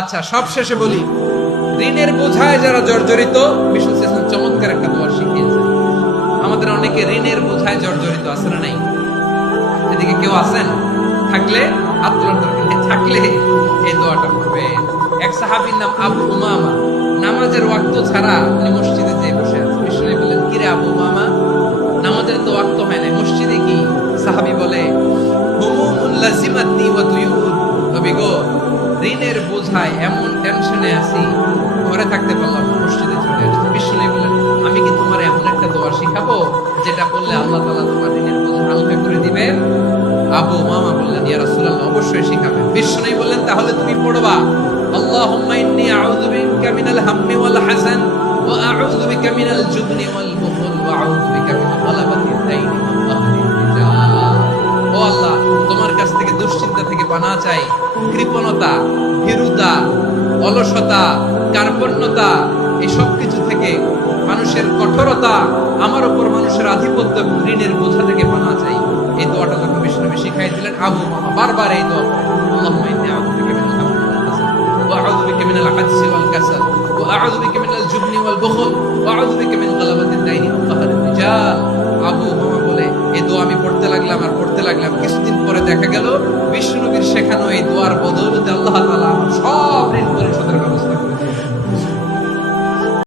আচ্ছা, সব শেষে বলি, ঋণের বোঝায় যারা জর্জরিত, বিষ্ণু ইসলাম চমৎকার একটা দোয়া শিখিয়েছেন। আমাদের অনেকে ঋণের বোঝায় জর্জরিত আছে না নাই? এদিকে কেউ আছেন? থাকলে হাত তোলার দরকার নেই, থাকলে এই দোয়াটা পড়বেন। এক সাহাবীর নাম আবু উমামা, নামাজের ওয়াক্ত ছাড়া উনি মসজিদে যেয়ে বসে আছে। বিষ্ণু বললেন, কিরে আবু উমামা, নামাজের তো ওয়াক্ত হয় না, মসজিদে কি? সাহাবী বলে, হুমুমুন লাজিমাতনি ওয়া দুয়ুন। নবী গো, ঋণের বোঝায় এমন টেনশনে আছি, ঘরে থাকতে পারলাম না, মসজিদে চলে আসছি। বিষ্ণু বললেন, আমি কি তোমার এমন একটা দোয়া শিখাবো যেটা বললে আল্লাহ তাআলা তোমার ঋণের বোঝা হালকা করে দিবেন? আবু উমামা বললেন, ইয়া রাসূলুল্লাহ, অবশ্যই শিখাবেন। বিষ্ণু বললেন, তাহলে তুমি পড়বা, আল্লাহুম্মা ইন্নী আউযু বিকা মিনাল হাম্মি ওয়াল হাযান ওয়া আউযু বিকা মিনাল জুবনি ওয়াল বুখল ওয়া আউযু বিকা মিন গালাবাতিদ দাইনি ওয়া কাহরির রিজাল। ও আল্লাহ, তোমার কাছ থেকে দুশ্চিন্তা থেকে পানাহ চাই, কৃপণতা, ভীরুতা, অলসতা, কার্পণ্যতা, এই সব কিছু থেকে, মানুষের কঠোরতা, আমার উপর মানুষের আধিপত্য এবং ঋণের বোঝা থেকে পানাহ চাই। এই দোয়াটা যখন বিষ্ণু শিখাই দিলেন, আবু উমামা বারবার এই দোয়া পড়েন, আল্লাহুম্মা ইন্নী আউযু বিকা মিনাল হাম্মি ওয়াল হাযান ওয়া আউযু বিকা মিনাল আজজি ওয়াল কাসাল ওয়া আউযু বিকা মিনাল জুবনি ওয়াল বুখল ওয়া আউযু বিকা মিন গালাবাতিদ দাইনি ওয়া কাহরির রিজাল। আবু উমামা বলে, এই দোয়া আমি পড়তে লাগলাম আর পড়তে লাগলাম। কিছুদিন পরে দেখা গেল বিষ্ণু নবীর শেখানো এই দোয়ার বদৌলতে আল্লাহ তাআলা আমার সব ঋণ পরিশোধের ব্যবস্থা